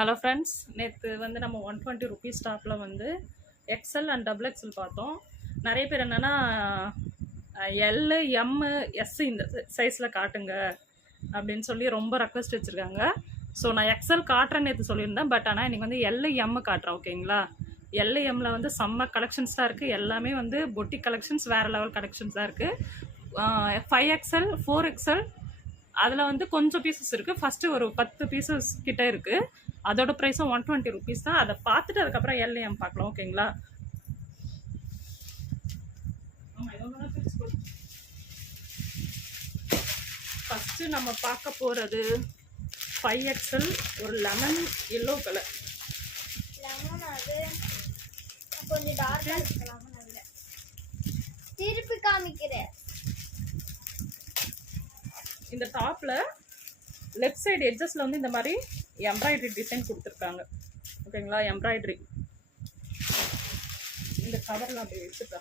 Hello friends நேற்று வந்து நம்ம ஒன் டுவெண்ட்டி ருபீஸ் ஸ்டாப்பில் வந்து எக்ஸ்எல் அண்ட் டபுள் எக்ஸ்எல் பார்த்தோம். நிறைய பேர் என்னென்னா எல்லு எம்மு எஸ் இந்த சைஸில் காட்டுங்க அப்படின்னு சொல்லி ரொம்ப ரெக்வஸ்ட் வச்சுருக்காங்க. ஸோ நான் எக்ஸ்எல் காட்டுறேன் நேற்று சொல்லியிருந்தேன். பட் ஆனால் இன்றைக்கி வந்து எல்லு எம்மு காட்டுறேன் ஓகேங்களா எல்லு எம்மில் வந்து செம்ம கலெக்ஷன்ஸ் தான் இருக்குது எல்லாமே வந்து பொட்டிக் கலெக்ஷன்ஸ் வேறு லெவல் கலெக்ஷன்ஸ் தான் இருக்குது ஃபைவ் எக்ஸ்எல் ஃபோர் எக்ஸ்எல் அதில் வந்து கொஞ்சம் பீசஸ் இருக்குது ஃபஸ்ட்டு ஒரு பத்து பீசஸ் கிட்டே இருக்குது அதோட ப்ரைஸும் ஒன் டுவெண்ட்டி ருபீஸ் தான். அதை பார்த்துட்டு அதுக்கப்புறம் எல்ஏஎம் பார்க்கலாம் ஓகேங்களா ஃபஸ்ட்டு நம்ம பார்க்க போகிறது ஃபைவ் எக்ஸல் ஒரு லெமன் எல்லோ கலர் லெமன் அது கொஞ்சம் டார்க்காக இருக்கு லெமன் அதில் திருப்பி காமிக்கிறேன். இந்த டாப்பில் லெஃப்ட் சைடு எட்ஜஸில் வந்து இந்த மாதிரி எம்ப்ராய்டரி டிசைன் கொடுத்துருக்காங்க. ஓகேங்களா? எம்ப்ராய்டரி. இந்த கவர்லாம் அப்படி வச்சுட்டா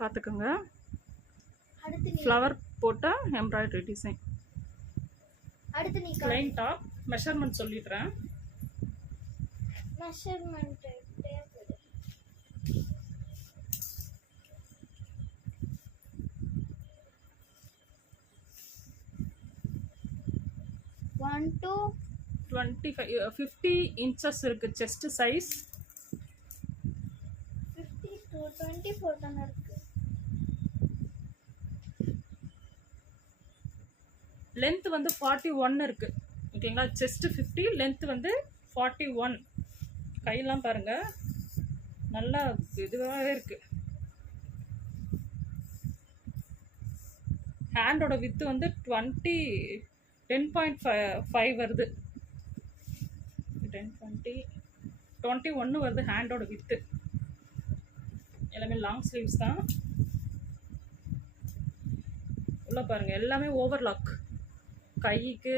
பார்த்துக்கோங்க. ஃப்ளவர் போட்ட எம்ப்ராய்டரி டிசைன் அடுத்து நீ ப்ளைன் டாப் மெஷர்மெண்ட் சொல்லிடுறேன். Measurement one two twenty five fifty inches இருக்குது chest size fifty two twenty four தானே இருக்கு. லென்த் வந்து ஃபார்ட்டி ஒன் இருக்குது ஓகேங்களா செஸ்ட் ஃபிஃப்டி லென்த் வந்து ஃபார்ட்டி ஒன் கையெல்லாம் பாருங்கள் நல்லா இதுவாகவே இருக்குது ஹேண்டோட வித்து வந்து டுவெண்ட்டி டென் பாயிண்ட் ஃபைவ் வருது. டென் டுவெண்ட்டி டுவெண்ட்டி ஒன்று வருது ஹேண்டோட வித்து எல்லாமே லாங் ஸ்லீவ்ஸ் தான். உள்ளே பாருங்கள் எல்லாமே ஓவர்லாக் கைக்கு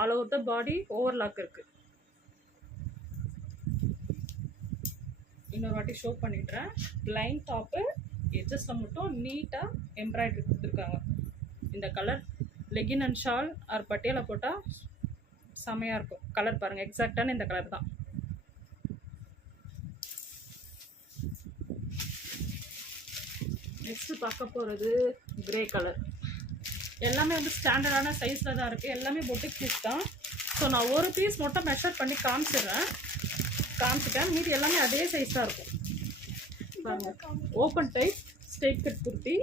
all over the body overlock இருக்குது இன்னொரு வாட்டி ஷோ பண்ணிடுறேன் லைன் டாப்பு எட்ஜஸில் மட்டும் நீட்டாக எம்ப்ராய்டரி கொடுத்துருக்காங்க. இந்த colour legging and shawl R பட்டியலை போட்டால் செமையாக இருக்கும். கலர் பாருங்கள் எக்ஸாக்டான இந்த கலர் தான். நெக்ஸ்ட்டு பார்க்க போகிறது கிரே கலர் எல்லாமே வந்து ஸ்டாண்டர்டான சைஸில் தான் இருக்குது எல்லாமே பொட்டிக் பீஸ் தான். ஸோ நான் ஒரு பீஸ் மட்டும் மெஷர் பண்ணி காமிச்சிடுறேன். காமிச்சிட்டேன். மீதி எல்லாமே அதே சைஸ் தான் இருக்கும். பாருங்கள் open type straight cut kurti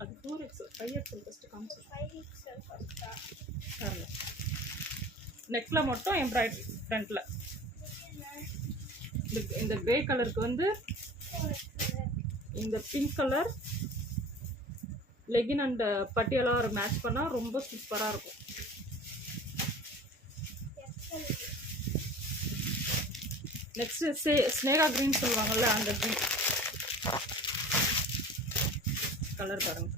அது four XL five XL first காமிச்சிடுறேன் ஃபைவ் எக்ஸல் ஃபஸ்ட்டா நெக்கில் மட்டும் எம்ப்ராய்டரி ஃப்ரண்ட்டில் இந்த இந்த கிரே கலருக்கு வந்து இந்த பிங்க் கலர் லெகின் அண்ட் பட்டியலாக ஒரு மேட்ச் பண்ணால் ரொம்ப சூப்பராக இருக்கும். நெக்ஸ்ட் சே ஸ்னேகா க்ரீன் சொல்லுவாங்கல்ல அந்த க்ரீன் கலர் பாருங்க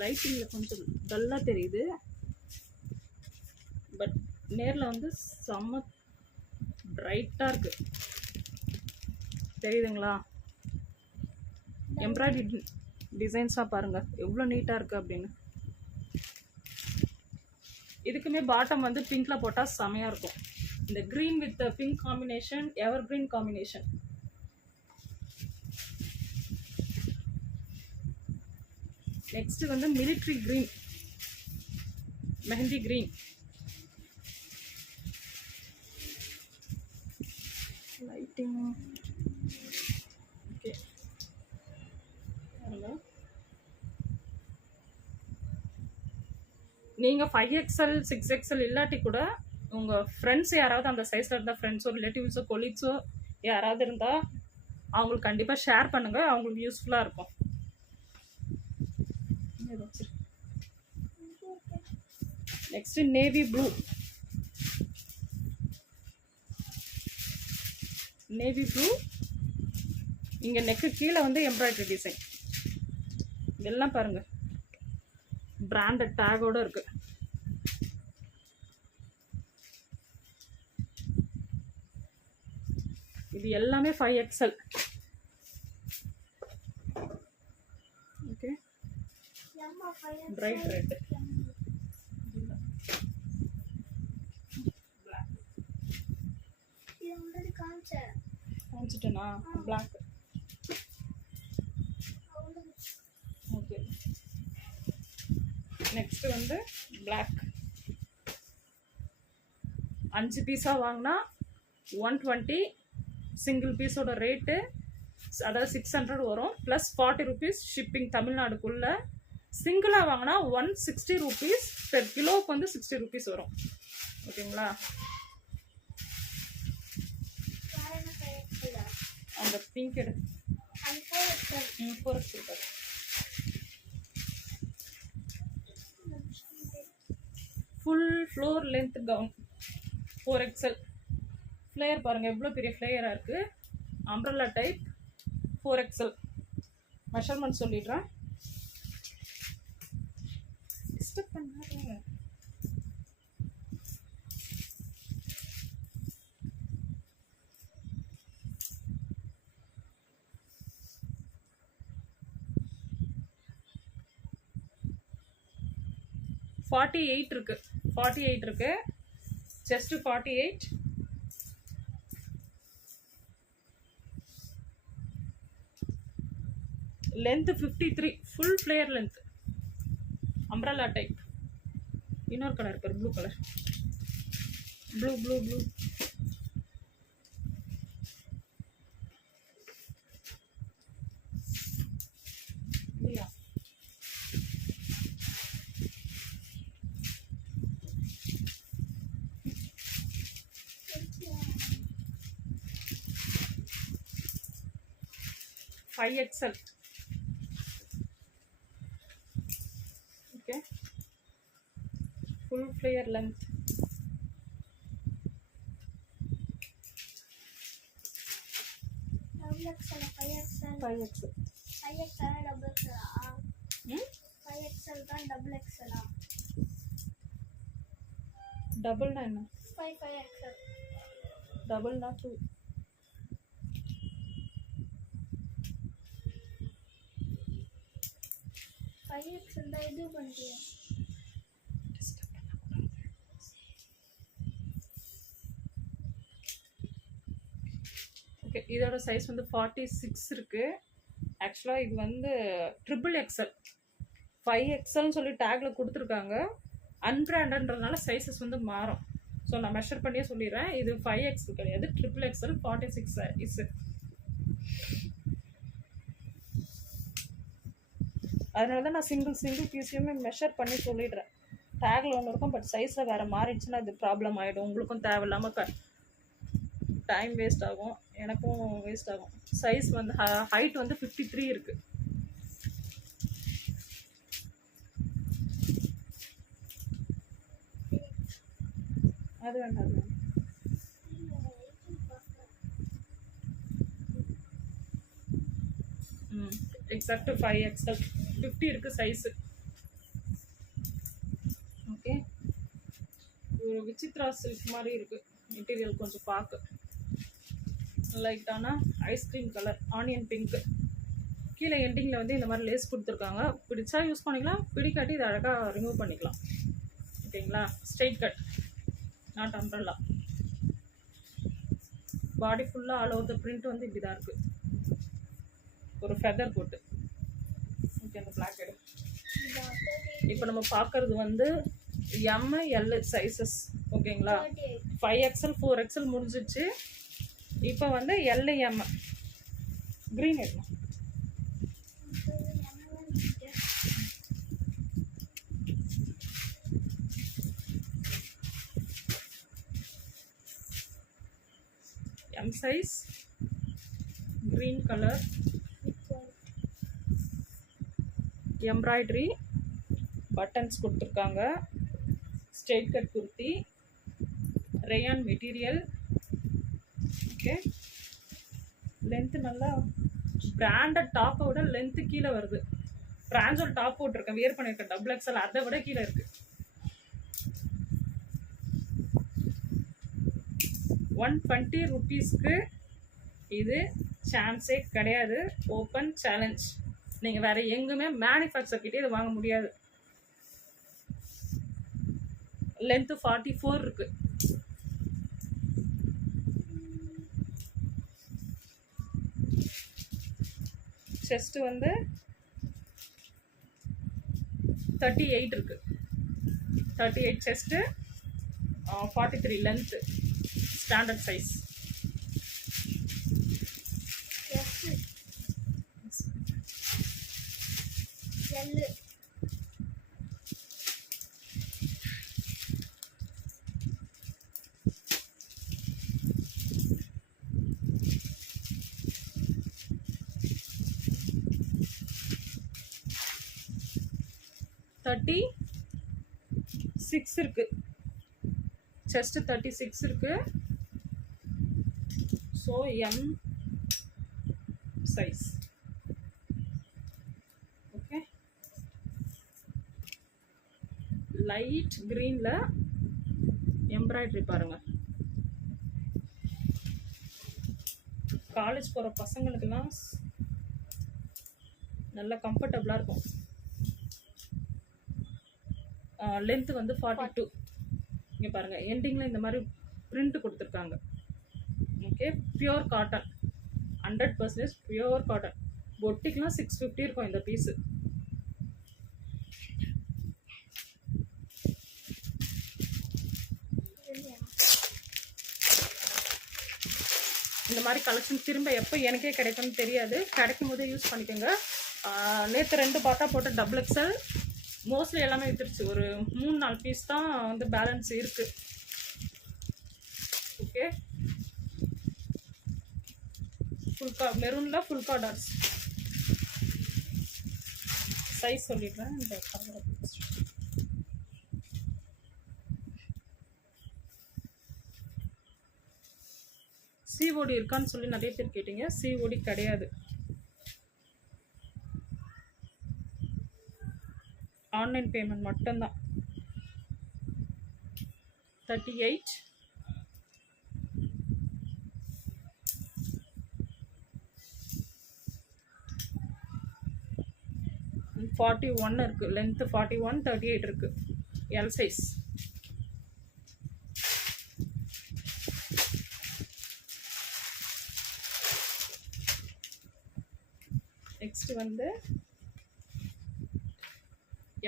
லைட்டிங்கில் கொஞ்சம் டல்லாக தெரியுது. பட் நேரில் வந்து செம்ம பிரைட்டாக இருக்கு. தெரியுதுங்களா? எம்ப்ராய்டரி டிசைன்ஸாக பாருங்கள் எவ்வளோ நீட்டாக இருக்குது அப்படின்னு. இதுக்குமே பாட்டம் வந்து பிங்கில் போட்டால் செமையாக இருக்கும். இந்த green with pink combination evergreen combination next வந்து military green mehndi green lighting okay நீங்கள் ஃபைவ் எக்ஸ்எல் சிக்ஸ் எக்ஸ்எல் இல்லாட்டி கூட உங்கள் ஃப்ரெண்ட்ஸ் யாராவது அந்த சைஸில் இருந்தால் ஃப்ரெண்ட்ஸோ ரிலேட்டிவ்ஸோ கொலீக்ஸோ யாராவது இருந்தால் அவங்களுக்கு கண்டிப்பாக ஷேர் பண்ணுங்கள் அவங்களுக்கு யூஸ்ஃபுல்லாக இருக்கும். Next navy blue navy blue இங்கே நெக்கு கீழே வந்து எம்ப்ராய்டரி டிசைன் இதெல்லாம் பாருங்கள் பிராண்டட் டேகோட இருக்குது இது எல்லாமே ஃபைவ் எக்ஸல் ஓகே எம்மா ஃபைவ் பிரைட் ரெட் காமிச்சிட்டேனா? பிளாக் ஓகே நெக்ஸ்ட் வந்து பிளாக் அஞ்சு பீஸாக வாங்கினா ஒன் டுவெண்ட்டி சிங்கிள் பீஸோட ரேட்டு அதாவது சிக்ஸ் ஹண்ட்ரட் வரும். ப்ளஸ் ஃபார்ட்டி ருபீஸ் ஷிப்பிங் தமிழ்நாடுக்குள்ளே சிங்கிளாக வாங்கினா ஒன் சிக்ஸ்டி ருபீஸ் பெர் கிலோவுக்கு வந்து சிக்ஸ்டி ருபீஸ் வரும். ஓகேங்களா? அந்த பிங்க் எடு. Four four full floor length gown four XL flare பாருங்கள் எவ்வளோ பெரிய ஃப்ளேயராக இருக்குது umbrella type four XL measurement சொல்லிடுறேன். டிஸ்டர்ப் பண்ணாதீங்க ஃபார்ட்டி எயிட் இருக்கு. ஃபார்ட்டி எயிட் இருக்கு. Chest forty eight length fifty three full flare length umbrella type இன்னொரு கலர் பாரு blue colour blue blue blue இல்லையா five XL okay full flare length double XL five XL five XL five XL double எக்ஸலா ம் five XL தான் double எக்ஸலா டபுள்னா என்ன five five XL டபுள்னா two five X தான் இது பண்ணுறேன் ஓகே இதோட சைஸ் வந்து ஃபார்ட்டி சிக்ஸ் இருக்குது ஆக்சுவலாக இது வந்து ட்ரிபிள் எக்ஸல் ஃபைவ் எக்ஸல்னு சொல்லி டேக்கில் கொடுத்துருக்காங்க. அன்பிராண்டன்றதுனால சைஸஸ் வந்து மாறும். ஸோ நான் மெஷர் பண்ணியே சொல்லிடுறேன். இது ஃபைவ் எக்ஸ் கிடையாது. Triple XL forty six is அதனால தான் நான் சிங்கிள் சிங்கிள் பீஸையுமே மெஷர் பண்ணி சொல்லிடுறேன். டேக்கில் ஒன்று இருக்கும் பட் சைஸில் வேறு மாறிடுச்சுன்னா அது ப்ராப்ளம் ஆகிடும் உங்களுக்கும் தேவையில்லாமல் க டைம் வேஸ்ட் ஆகும். எனக்கும் வேஸ்ட் ஆகும். சைஸ் வந்து ஹைட் வந்து ஃபிஃப்டி த்ரீ இருக்குது அது வேண்டாம் அது வேண்டாம். ம் எக்ஸாக்ட் ஃபைவ் எக்ஸல் ஃபிஃப்டி இருக்குது சைஸு ஓகே ஒரு விசித்ரா சில்க் மாதிரி இருக்குது மெட்டீரியல் கொஞ்சம் பார்க்க லைட்டான ஐஸ்கிரீம் கலர் ஆனியன் பிங்க்கு கீழே எண்டிங்கில் வந்து இந்த மாதிரி லேஸ் கொடுத்துருக்காங்க. பிடிச்சா யூஸ் பண்ணிக்கலாம். பிடிக்காட்டி இதை அழகாக ரிமூவ் பண்ணிக்கலாம். ஓகேங்களா straight cut not umbrella body ஃபுல்லாக ஆல் ஓவர் த பிரிண்ட் வந்து இப்படி தான் இருக்குது ஒரு ஃபெதர் போட்டு. பிளாக் எடு இப்போ நம்ம பார்க்கறது வந்து எம் எல் சைஸஸ் ஓகேங்களா? ஃபைவ் எக்ஸல் ஃபோர் எக்ஸல் முடிஞ்சிச்சு. இப்போ வந்து எல் எம் க்ரீன் எடுக்கணும் M size green colour embroidery buttons கொடுத்துருக்காங்க. Straight cut kurti rayon material. Okay length நல்லா பிராண்டட் டாப்பை விட லென்த்து கீழே வருது. பிராஞ்சோல் டாப் போட்டிருக்கேன். வியர் பண்ணியிருக்கேன் டபுள் எக்ஸல் அதை விட கீழே இருக்கு. ஒன் டுவெண்ட்டி ருபீஸ்க்கு இது சான்ஸே கிடையாது. ஓப்பன் சேலஞ்ச் நீங்கள் வேற எங்குமே மேனுஃபேக்சர் கிட்டே இதை வாங்க முடியாது. லென்த்து ஃபார்ட்டி ஃபோர் இருக்கு. செஸ்ட் வந்து தேர்ட்டி எயிட் இருக்கு thirty eight chest forty three length standard size L thirty six இருக்கு. செஸ்ட் தேர்ட்டி சிக்ஸ் இருக்கு. So M size okay light க்ரீனில் எம்ப்ராய்டரி பாருங்கள் காலேஜ் போகிற பசங்களுக்கெல்லாம் நல்ல கம்ஃபர்டபுளாக இருக்கும். லென்த்து வந்து ஃபார்ட்டி டூ இங்கே பாருங்கள் எண்டிங்கில் இந்த மாதிரி print கொடுத்துருக்காங்க. Okay pure cotton hundred percentage pure cotton பொட்டிக்லாம் six fifty இருக்கும் இந்த பீஸு இல்லையா இந்த மாதிரி கலெக்ஷன் திரும்ப எப்போ எனக்கே கிடைக்கும்னு தெரியாது. கிடைக்கும் போதே யூஸ் பண்ணிக்கோங்க நேற்று ரெண்டு பார்த்தா போட்டு டபுள் எக்ஸல் மோஸ்ட்லி எல்லாமே வித்துருச்சு. ஒரு மூணு நாலு பீஸ் தான் வந்து பேலன்ஸ் இருக்குது ஓகே ஃபுல்கா மெரூனில் ஃபுல் கா டாட்ஸ் சைஸ் சொல்லிடுறேன். இந்த cover சிஓடி இருக்கான்னு சொல்லி நிறைய பேர் கேட்டீங்க. சிஓடி கிடையாது. ஆன்லைன் பேமெண்ட் மட்டும்தான். தேர்ட்டி எயிட் ஃபார்ட்டி ஒன் இருக்கு. Length forty one thirty eight இருக்கு. எல் சைஸ் நெக்ஸ்ட் வந்து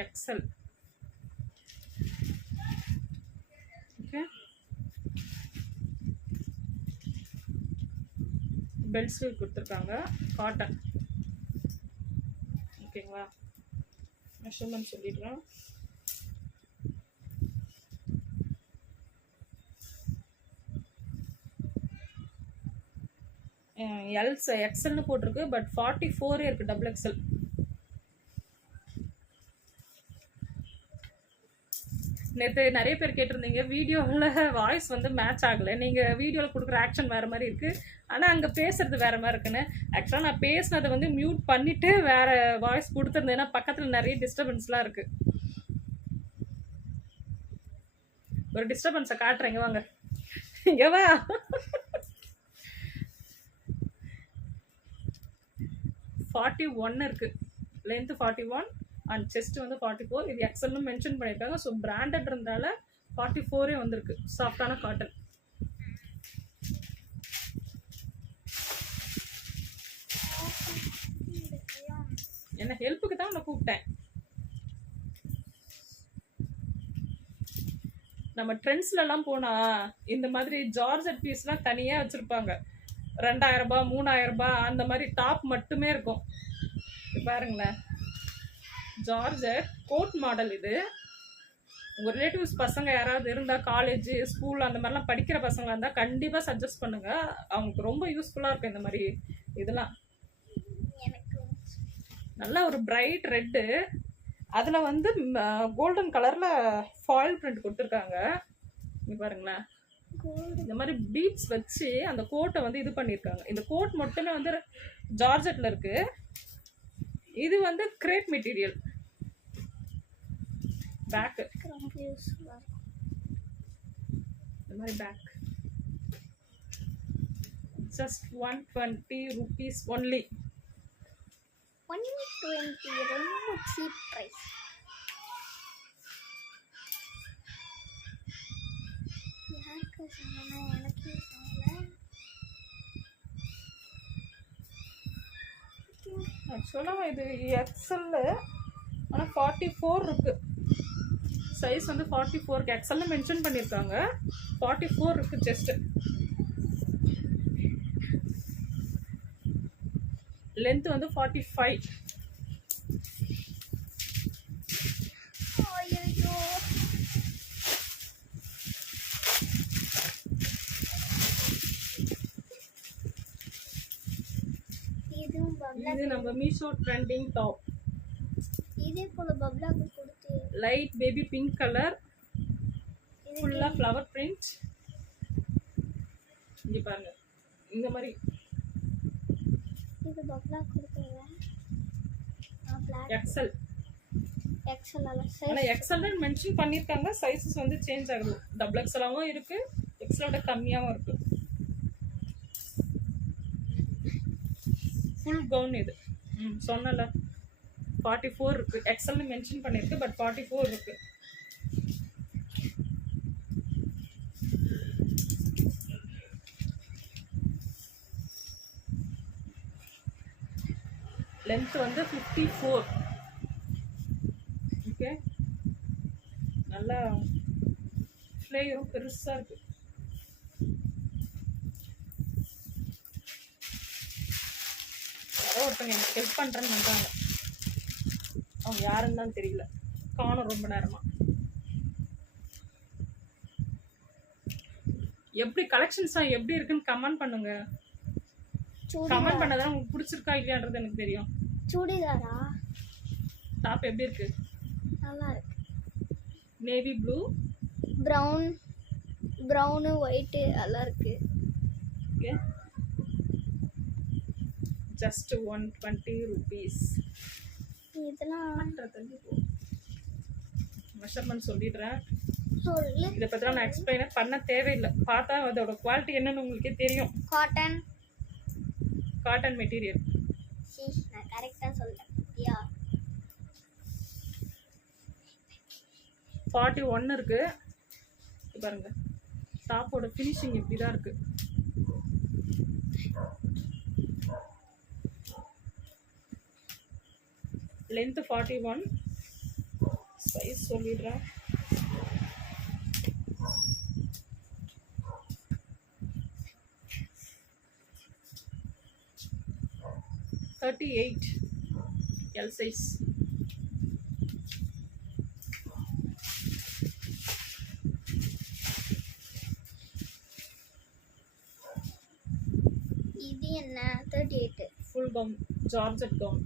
எக்ஸல் ஓகே பெல் ஸ்லீவ் கொடுத்துருக்காங்க. காட்டன் ஓகேங்களா மெஷர்மெண்ட் சொல்லிடுறேன் எல்ஸ் எக்ஸல்னு போட்டிருக்கு பட் ஃபார்ட்டி ஃபோரே இருக்குது டபுள் எக்ஸல் நேற்று நிறைய பேர் கேட்டிருந்தீங்க வீடியோவில் வாய்ஸ் வந்து மேட்ச் ஆகலை. நீங்கள் வீடியோவில் கொடுக்குற ஆக்ஷன் வேறு மாதிரி இருக்குது ஆனால் அங்கே பேசுகிறது வேறு மாதிரி இருக்குன்னு. ஆக்சுவலாக நான் பேசுனதை வந்து மியூட் பண்ணிவிட்டு வேறு வாய்ஸ் கொடுத்துருந்தேன்னா பக்கத்தில் நிறைய டிஸ்டர்பன்ஸ்லாம் இருக்குது ஒரு டிஸ்டர்பன்ஸை காட்டுறேங்க வாங்க. இங்கே வா. ஃபார்ட்டி ஒன் இருக்கு. Length forty one and chest வந்து ஃபார்ட்டி ஃபோர் இது எக்ஸல்னு மென்ஷன் பண்ணியிருக்காங்க. ஸோ பிராண்டட் இருந்தால ஃபார்ட்டி ஃபோரே வந்திருக்கு. சாஃப்டான காட்டன் என்ன ஹெல்ப்புக்கு தான் நான் கூப்பிட்டேன். நம்ம ட்ரெண்ட்ஸ்லலாம் போனா இந்த மாதிரி ஜார்ஜட் பீஸ்லாம் தனியாக வச்சுருப்பாங்க. ரெண்டாயிரம் ரூபாய் மூணாயிரம் ரூபாய் அந்த மாதிரி டாப் மட்டுமே இருக்கும். பாருங்களேன். ஜார்ஜர் கோட் மாடல் இது. உங்கள் ரிலேட்டிவ்ஸ் பசங்க யாராவது இருந்தால் காலேஜ் ஸ்கூல் அந்த மாதிரிலாம் படிக்கிற பசங்க இருந்தால் கண்டிப்பாக சஜஸ்ட் பண்ணுங்க. அவங்களுக்கு ரொம்ப யூஸ்ஃபுல்லாக இருக்கும் இந்த மாதிரி இதெல்லாம். நல்ல ஒரு பிரைட் ரெட்டு அதில் வந்து கோல்டன் கலரில் ஃபாயில் பிரிண்ட் கொடுத்துருக்காங்க. இங்கே பாருங்களேன். இந்த மாதிரி பீட்ஸ் வச்சு அந்த கோட்டை வந்து இது பண்ணியிருக்காங்க இந்த கோட் மட்டுமே வந்து ஜார்ஜெட்டில் இருக்கு. இது வந்து கிரேப் மெட்டீரியல் பேக்கு இந்த மாதிரி back just one twenty rupees only one twenty ரொம்ப சீப் ப்ரைஸ் எனக்கு சொல்லணும் எனக்கு ஆக்சுவலாக இது எக்ஸல்ல ஆனால் ஃபார்ட்டி ஃபோர் இருக்குது சைஸ் வந்து ஃபார்ட்டி ஃபோருக்கு எக்ஸல்ல மென்ஷன் பண்ணியிருக்காங்க ஃபார்ட்டி ஃபோர் இருக்குது ஜஸ்ட்டு லென்த் வந்து ஃபார்ட்டி ஃபைவ் நம்ம மீஷோ ட்ரெண்டிங் டாப் இதே போல பப்ளாக்கு கொடுத்து. லைட் பேபி பிங்க் கலர் ஃபுல்லாக ஃப்ளவர் பிரிண்ட் இங்கே பாருங்க. இந்த மாதிரி. இது பப்ளா கொடுக்குறேன் பிளாக் எக்ஸல் எக்ஸல் ஆனால் மென்ஷன் பண்ணியிருக்காங்க. சைஸஸ் வந்து சேஞ்ச் ஆகுது. டபுள் எக்ஸலாகவும் இருக்கு. எக்ஸலோட கம்மியாகவும் இருக்கு. ஃபுல் கவுன் இது. ம் சொன்னல. ஃபார்ட்டி ஃபோர் இருக்கு. எக்ஸல்னு மென்ஷன் பண்ணியிருக்கு பட் ஃபார்ட்டி ஃபோர் இருக்கு. லென்த் வந்து ஃபிஃப்டி ஃபோர் ஓகே நல்லா ஃப்ளேயும் பெருசாக இருக்குது யாரோ ஒருத்தவங்க எனக்கு ஹெல்ப் பண்ணுறேன்னு வந்தாங்க. அவங்க யாருன்னு தான் தெரியல. காணும் ரொம்ப நேரமா. எப்படி கலெக்ஷன்ஸ்லாம் எப்படி இருக்குன்னு கமெண்ட் பண்ணுங்க. கமெண்ட் பண்ணதான் உங்களுக்கு பிடிச்சிருக்கா இல்லையான்றது எனக்கு தெரியும். சுடிதாரா? டாப் எப்படி இருக்கு? நல்லா இருக்கு. Navy blue brown brown white எல்லாம் இருக்கு. Okay just one twenty rupees இதெல்லாம் மெஷர்மெண்ட் சொல்லிடுறேன். சொல்லு. இதை பற்றிலாம் நான் எக்ஸ்பிளைனே பண்ண தேவையில்லை. பார்த்தா அதோட குவாலிட்டி என்னன்னு உங்களுக்கே தெரியும். காட்டன் காட்டன் மெட்டீரியல் நான் கரெக்டாக யா ஃபார்ட்டி ஒன் இருக்கு. இது பாருங்க. டாப்போட ஃபினிஷிங் இப்படி தான் இருக்கு. லென்த் ஃபார்ட்டி ஒன் சைஸ் சொல்லிடுறேன். தேர்ட்டி எயிட் எல் சைஸ் இது என்ன? Thirty eight full gown georgette gown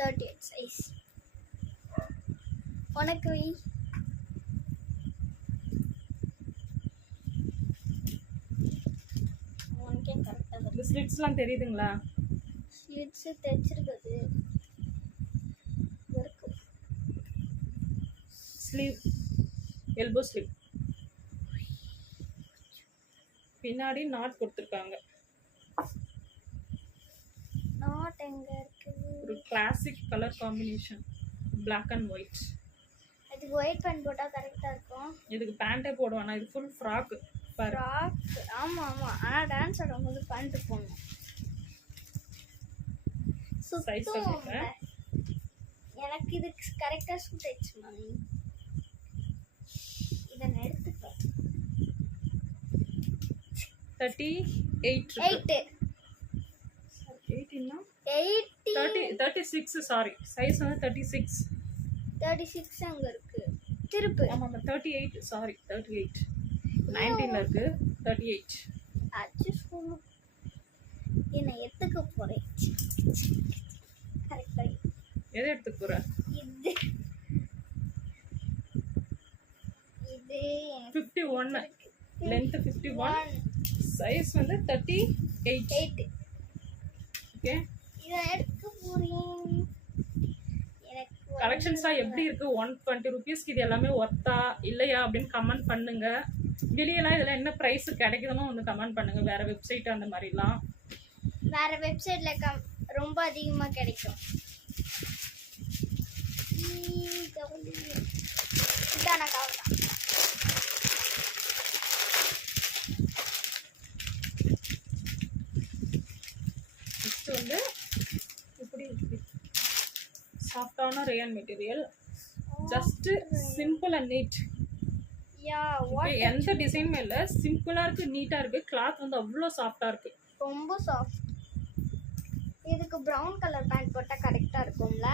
thirty eight size உனக்கு வை உனக்கே கரெக்டாக இந்த ஸ்லிட்ஸ்லாம் தெரியுதுங்களா? ஸ்லிட்ஸு தைச்சிருக்குது. இருக்கு. ஸ்லீவ் எல்போ ஸ்லீவ் பின்னாடி நாட் கொடுத்துருக்காங்க. நாட் எங்கே ஒரு classic colour combination Black and white அதுக்கு ஒயிட் பேண்ட் போட்டால் கரெக்டாக இருக்கும். இதுக்கு பேண்ட்டே போடுவானா இது ஃபுல் ஃப்ராக் பாரு. ஃப்ராக் ஆமாம் ஆமாம் ஆனால் டான்ஸ் ஆடும்போது பேண்ட்டு போடணும். சுத்தம். எனக்கு இது கரெக்டாக சூட் ஆயிடுச்சு மாமி இதை நான் thirty eight eight எயிட்டின்னா eighty thirty thirty six sorry size வந்து தேர்ட்டி சிக்ஸ் தேர்ட்டி சிக்ஸ் அங்கே இருக்கு. திருப்பு. ஆமாம் thirty eight sorry thirty eight நைன்டீனில் இருக்கு. தேர்ட்டி எயிட் அச்சு சொல்லு. என்னை எடுத்துக்க போகிறேன் கரெக்டாக எதை எடுத்துக்க போகிற இது. இது ஃபிஃப்டி ஒன்று லென்த்து ஃபிஃப்டி ஒன் சைஸ் வந்து தேர்ட்டி எயிட் எயிட்டு ஓகே இதை எனக்கு கலெக்ஷன்ஸ்லாம் எப்படி இருக்கு? ஒன் டுவெண்ட்டி ருபீஸ்க்கு இது எல்லாமே ஒர்த்தா இல்லையா? அப்படின்னு கமெண்ட் பண்ணுங்க. வெளியெல்லாம் இதில் என்ன ப்ரைஸ் கிடைக்குதுன்னு வந்து கமெண்ட் பண்ணுங்க. வேற வெப்சைட் அந்த மாதிரிலாம். வேற வெப்சைட்ல கம் ரொம்ப அதிகமாக கிடைக்கும். இதான கவுளி தான். நெக்ஸ்ட் வந்து இப்படி சாஃப்டான rayon material just simple and neat எந்த டிசைனுமே இல்லை சிம்பிளாக இருக்கு நீட்டாக இருக்கு. கிளாத் வந்து அவ்வளோ சாஃப்டாக இருக்கு. ரொம்ப சாஃப்ட் இதுக்கு ப்ரௌன் கலர் பேண்ட் போட்டால் கரெக்டாக இருக்கும்ல?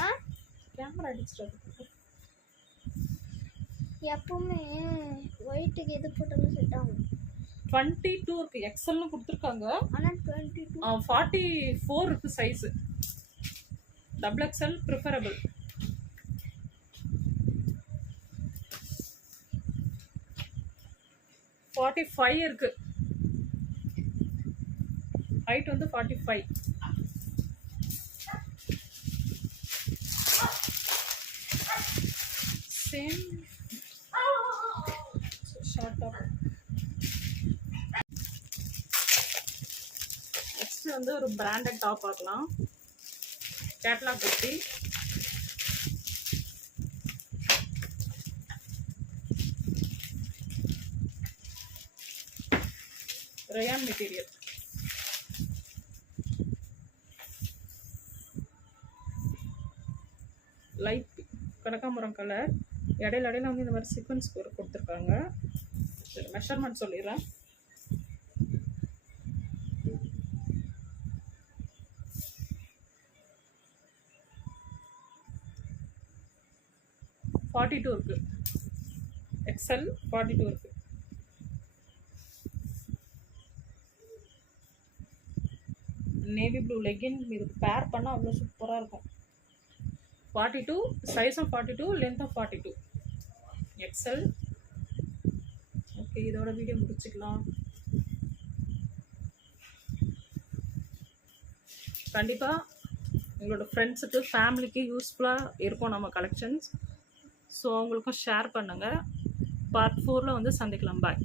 ஆ? கேமரா அடிச்சிட்டு எப்பவுமே ஒயிட்டுக்கு எது போட்டாலும் செட் ஆகும். டுவெண்ட்டி டூ இருக்கு எக்ஸல்னு கொடுத்துருக்காங்க. ஆனால் டுவெண்ட்டி டூ ஃபார்ட்டி ஃபோர் இருக்கு size double XL preferable forty five இருக்கு. ஹைட் வந்து forty five same short top next வந்து ஒரு பிராண்டட் டாப் பார்க்கலாம். கேட்லாக் குட்டி. ரயான் மெட்டீரியல் லைட் கனகாம்பரம் கலர் இடையில இடையில வந்து இந்த மாதிரி சீக்வன்ஸ் கொடுத்துருக்காங்க. சரி மெஷர்மெண்ட் சொல்லிடுறேன். ஃபார்ட்டி டூ இருக்கு. எக்ஸ்எல் ஃபார்ட்டி டூ இருக்குது நேவி ப்ளூ லெகின் இது பேர் பண்ணால் அவ்வளோ சூப்பராக இருக்கும். ஃபார்ட்டி டூ சைஸும் ஃபார்ட்டி டூ லென்த்தும் ஃபார்ட்டி டூ எக்ஸ்எல் ஓகே இதோட வீடியோ முடிச்சுக்கலாம். கண்டிப்பாக உங்களோட ஃப்ரெண்ட்ஸுக்கு ஃபேமிலிக்கு யூஸ்ஃபுல்லாக இருக்கும் நம்ம கலெக்ஷன்ஸ் ஸோ அவங்களுக்கும் ஷேர் பண்ணுங்கள் பார்ட் ஃபோரில் வந்து சந்திக்கலாம். பாய்